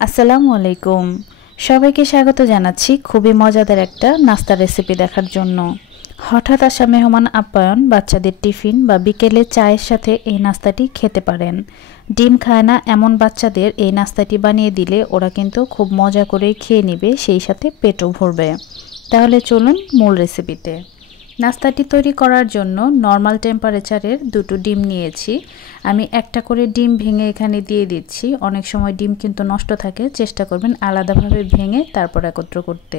আসসালামু আলাইকুম। সবাইকে স্বাগত জানাচ্ছি খুবই মজাদার একটা নাস্তা রেসিপি দেখার জন্য। হঠাৎ আসা মেহমান আপ্যায়ন, বাচ্চাদের টিফিন বা বিকেলে চায়ের সাথে এই নাস্তাটি খেতে পারেন। ডিম খায় না এমন বাচ্চাদের এই নাস্তাটি বানিয়ে দিলে ওরা কিন্তু খুব মজা করে খেয়ে নেবে, সেই সাথে পেটও ভরবে। তাহলে চলুন মূল রেসিপিতে। নাস্তাটি তৈরি করার জন্য নর্মাল টেম্পারেচারের দুটো ডিম নিয়েছি। আমি একটা করে ডিম ভেঙে এখানে দিয়ে দিচ্ছি। অনেক সময় ডিম কিন্তু নষ্ট থাকে, চেষ্টা করবেন আলাদাভাবে ভেঙে তারপর একত্র করতে।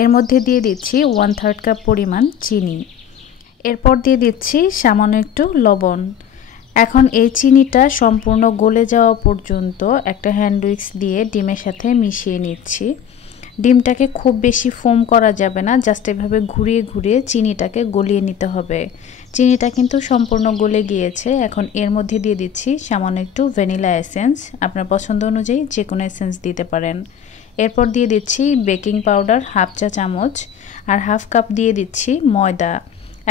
এর মধ্যে দিয়ে দিচ্ছি 1/3 কাপ পরিমাণ চিনি। এরপর দিয়ে দিচ্ছি সামান্য একটু লবণ। এখন এই চিনিটা সম্পূর্ণ গলে যাওয়া পর্যন্ত একটা হ্যান্ড উইক্স দিয়ে ডিমের সাথে মিশিয়ে নিচ্ছি। ডিমটাকে খুব বেশি ফোম করা যাবে না, জাস্ট এভাবে ঘুরিয়ে ঘুরিয়ে চিনিটাকে গলিয়ে নিতে হবে। চিনিটা কিন্তু সম্পূর্ণ গলে গিয়েছে। এখন এর মধ্যে দিয়ে দিচ্ছি সামান্য একটু ভ্যানিলা এসেন্স। আপনার পছন্দ অনুযায়ী যে কোনো এসেন্স দিতে পারেন। এরপর দিয়ে দিচ্ছি বেকিং পাউডার 1/2 চা চামচ আর 1/2 কাপ দিয়ে দিচ্ছি ময়দা।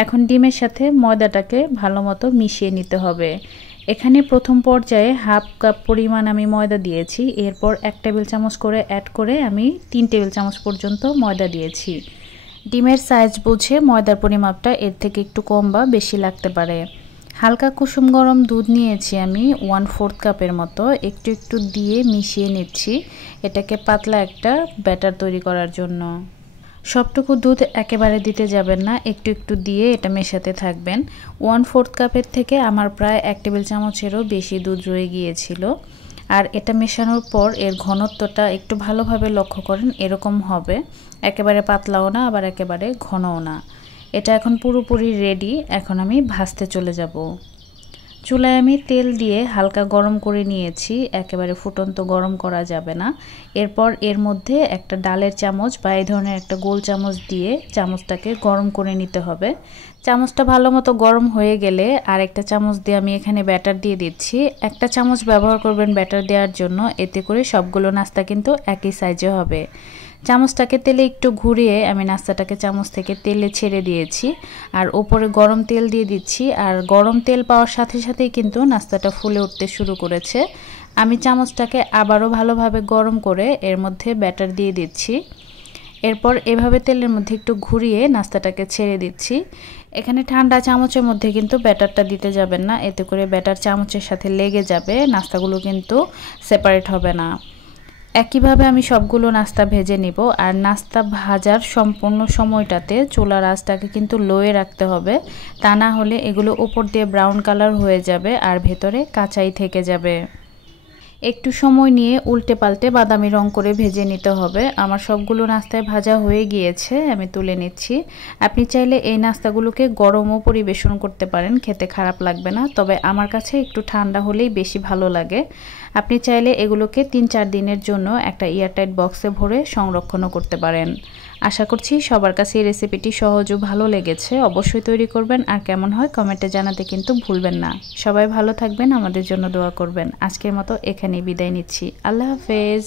এখন ডিমের সাথে ময়দাটাকে ভালো মতো মিশিয়ে নিতে হবে। এখানে প্রথম পর্যায়ে 1/2 কাপ পরিমাণ আমি ময়দা দিয়েছি। এরপর 1 টেবিল চামচ করে অ্যাড করে আমি 3 টেবিল চামচ পর্যন্ত ময়দা দিয়েছি। ডিমের সাইজ বুঝে ময়দার পরিমাপটা এর থেকে একটু কম বা বেশি লাগতে পারে। হালকা কুসুম গরম দুধ নিয়েছি আমি 1/4 কাপের মতো, একটু একটু দিয়ে মিশিয়ে নিচ্ছি এটাকে পাতলা একটা ব্যাটার তৈরি করার জন্য। সবটুকু দুধ একেবারে দিতে যাবেন না, একটু একটু দিয়ে এটা মেশাতে থাকবেন। 1/4 কাপের থেকে আমার প্রায় 1 টেবিল চামচেরও বেশি দুধ রয়ে গিয়েছিল। আর এটা মেশানোর পর এর ঘনত্বটা একটু ভালোভাবে লক্ষ্য করেন, এরকম হবে। একেবারে পাতলাও না আবার একেবারে ঘনও না। এটা এখন পুরোপুরি রেডি। এখন আমি ভাজতে চলে যাব। চুলায় আমি তেল দিয়ে হালকা গরম করে নিয়েছি, একেবারে ফুটন্ত গরম করা যাবে না। এরপর এর মধ্যে একটা ডালের চামচ বা এই ধরনের একটা গোল চামচ দিয়ে চামচটাকে গরম করে নিতে হবে। চামচটা ভালো মতো গরম হয়ে গেলে আর একটা চামচ দিয়ে আমি এখানে ব্যাটার দিয়ে দিচ্ছি। একটা চামচ ব্যবহার করবেন ব্যাটার দেওয়ার জন্য, এতে করে সবগুলো নাস্তা কিন্তু একই সাইজে হবে। চামচটাকে তেলে একটু ঘুরিয়ে আমি নাস্তাটাকে চামচ থেকে তেলে ছেড়ে দিয়েছি আর ওপরে গরম তেল দিয়ে দিচ্ছি। আর গরম তেল পাওয়ার সাথে সাথেই কিন্তু নাস্তাটা ফুলে উঠতে শুরু করেছে। আমি চামচটাকে আবারও ভালোভাবে গরম করে এর মধ্যে ব্যাটার দিয়ে দিচ্ছি। এরপর এভাবে তেলের মধ্যে একটু ঘুরিয়ে নাস্তাটাকে ছেড়ে দিচ্ছি। এখানে ঠান্ডা চামচের মধ্যে কিন্তু ব্যাটারটা দিতে যাবেন না, এতে করে ব্যাটার চামচের সাথে লেগে যাবে, নাস্তাগুলো কিন্তু সেপারেট হবে না। একইভাবে আমি সবগুলো নাস্তা ভেজে নিব। আর নাস্তা ভাজার সম্পূর্ণ সময়টাতে চুলার আঁচটাকে কিন্তু লোয়ে রাখতে হবে, তা না হলে এগুলো উপর দিয়ে ব্রাউন কালার হয়ে যাবে আর ভেতরে কাঁচাই থেকে যাবে। একটু সময় নিয়ে উল্টে পাল্টে বাদামি রং করে ভেজে নিতে হবে। আমার সবগুলো নাস্তায় ভাজা হয়ে গিয়েছে, আমি তুলে নিচ্ছি। আপনি চাইলে এই নাস্তাগুলোকে গরমও পরিবেশন করতে পারেন, খেতে খারাপ লাগবে না, তবে আমার কাছে একটু ঠান্ডা হলেই বেশি ভালো লাগে। আপনি চাইলে এগুলোকে 3-4 দিনের জন্য একটা এয়ারটাইট বক্সে ভরে সংরক্ষণও করতে পারেন। আশা করছি সবার কাছে এই রেসিপিটি সহজ ও ভালো লেগেছে। অবশ্যই তৈরি করবেন আর কেমন হয় কমেন্টে জানাতে কিন্তু ভুলবেন না। সবাই ভালো থাকবেন, আমাদের জন্য দোয়া করবেন। আজকের মতো এখানেই বিদায় নিচ্ছি। আল্লাহ হাফেজ।